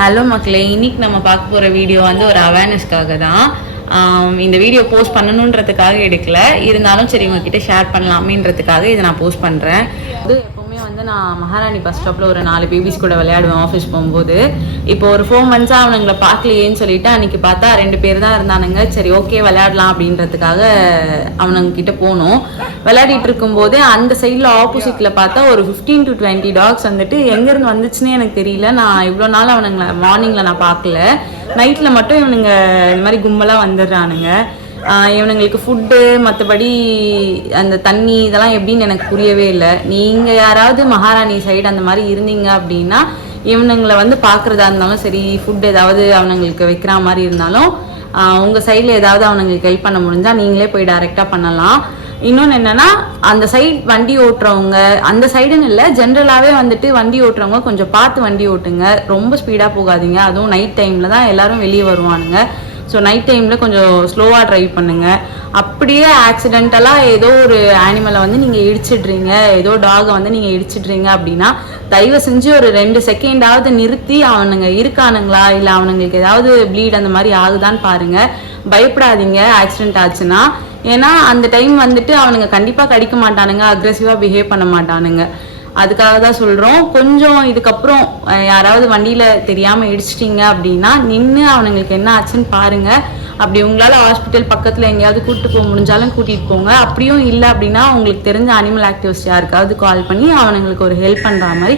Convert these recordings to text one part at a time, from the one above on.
Hello மக்களே இன்னைக்கு நம்ம பார்க்க போகிற வீடியோ வந்து ஒரு அவேர்னஸ்க்காக தான். இந்த வீடியோ போஸ்ட் பண்ணணுன்றதுக்காக எடுக்கல. இருந்தாலும் சரி உங்ககிட்ட ஷேர் பண்ணலாமேன்றதுக்காக இதை நான் போஸ்ட் பண்ணுறேன் அது எப்போவுமே வந்து நான் மகாராணி பஸ் ஸ்டாப்பில் ஒரு நாலு பேபிஸ் கூட விளையாடுவேன் ஆஃபீஸ் போகும்போது. இப்போ ஒரு ஃபோர் மந்த்ஸாக அவனுங்களை பார்க்கலையேன்னு சொல்லிட்டு அன்னைக்கு பார்த்தா ரெண்டு பேர் தான் இருந்தானுங்க. சரி ஓகே விளையாடலாம் அப்படின்றதுக்காக அவனுங்க கிட்ட போனோம். விளையாடிட்டு இருக்கும்போது அந்த சைடில் ஆப்போசிட்டில் பார்த்தா ஒரு ஃபிஃப்டீன் டு டுவெண்ட்டி டாக்ஸ் வந்துட்டு எங்கேருந்து வந்துச்சுன்னே எனக்கு தெரியல. நான் இவ்வளோ நாள் அவனுங்களை மார்னிங்கில் நான் பார்க்கல. நைட்டில் மட்டும் இவனுங்க இந்த மாதிரி கும்பலாக வந்துடுறானுங்க. இவனுங்களுக்கு ஃபுட்டு மற்றபடி அந்த தண்ணி இதெல்லாம் எப்படின்னு எனக்கு புரியவே இல்லை. நீங்கள் யாராவது மகாராணி சைடு அந்த மாதிரி இருந்தீங்க அப்படின்னா இவனுங்களை வந்து பார்க்குறதா இருந்தாலும் சரி ஃபுட் ஏதாவது அவனுங்களுக்கு வைக்கிற மாதிரி இருந்தாலும் உங்கள் சைடில் ஏதாவது அவனுங்களுக்கு ஹெல்ப் பண்ண முடிஞ்சால் நீங்களே போய் டைரெக்டாக பண்ணலாம். இன்னொன்று என்னென்னா அந்த சைடு வண்டி ஓட்டுறவங்க அந்த சைடுன்னு இல்லை ஜென்ரலாகவே வந்துட்டு வண்டி ஓட்டுறவங்க கொஞ்சம் பார்த்து வண்டி ஓட்டுங்க. ரொம்ப ஸ்பீடாக போகாதீங்க. அதுவும் நைட் டைமில் தான் எல்லாரும் வெளியே வருவானுங்க. ஸோ நைட் டைமில் கொஞ்சம் ஸ்லோவாக ட்ரைவ் பண்ணுங்கள் அப்படியே ஆக்சிடென்டலாக ஏதோ ஒரு ஆனிமலை வந்து நீங்கள் இடிச்சிடுறீங்க. ஏதோ டாகை வந்து நீங்கள் இடிச்சிடுறீங்க அப்படின்னா தயவு செஞ்சு ஒரு ரெண்டு செகண்டாவது நிறுத்தி அவனுங்க இருக்கானுங்களா? இல்லை அவனுங்களுக்கு ஏதாவது ப்ளீட் அந்த மாதிரி ஆகுதான்னு பாருங்கள் பயப்படாதீங்க. ஆக்சிடென்ட் ஆச்சுன்னா ஏன்னா அந்த டைம் வந்துட்டு அவனுங்க கண்டிப்பாக கடிக்க மாட்டானுங்க. அக்ரெசிவாக பிஹேவ் பண்ண மாட்டானுங்க. அதுக்காக தான் சொல்கிறோம் கொஞ்சம் இதுக்கப்புறம் யாராவது வண்டியில் தெரியாமல் இடிச்சிட்டிங்க அப்படின்னா நின்று அவனுங்களுக்கு என்ன ஆச்சுன்னு பாருங்க. அப்படி உங்களால் ஹாஸ்பிட்டல் பக்கத்தில் எங்கேயாவது கூட்டிட்டு போக முடிஞ்சாலும் கூட்டிகிட்டு போங்க. அப்படியும் இல்லை அப்படின்னா உங்களுக்கு தெரிஞ்ச அனிமல் ஆக்டிவிஸ்ட் யாருக்காவது கால் பண்ணி அவனுங்களுக்கு ஒரு ஹெல்ப் பண்ணுற மாதிரி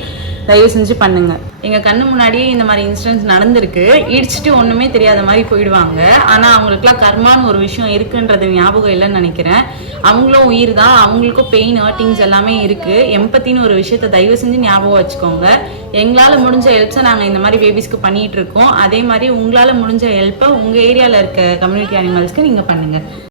தயவு செஞ்சு பண்ணுங்க. எங்க கண்ணு முன்னாடியே இந்த மாதிரி இன்சிடென்ட்ஸ் நடந்திருக்கு. இடிச்சிட்டு ஒண்ணுமே தெரியாத மாதிரி போயிடுவாங்க. ஆனா அவங்களுக்குலாம் கர்மான்னு ஒரு விஷயம் இருக்குன்றது ஞாபகம் இல்லைன்னு நினைக்கிறேன். அவங்களும் உயிர் தான் அவங்களுக்கும் பெயின் ஹர்ட்டிங்ஸ் எல்லாமே இருக்கு. எம்பத்தின்னு ஒரு விஷயத்த தயவு செஞ்சு ஞாபகம் வச்சுக்கோங்க. எங்களால முடிஞ்ச ஹெல்ப்ஸை நாங்கள் இந்த மாதிரி பேபிஸ்க்கு பண்ணிட்டு இருக்கோம். அதே மாதிரி உங்களால முடிஞ்ச ஹெல்ப்பை உங்க ஏரியால இருக்க கம்யூனிட்டி அனிமல்ஸ்க்கு நீங்க பண்ணுங்க.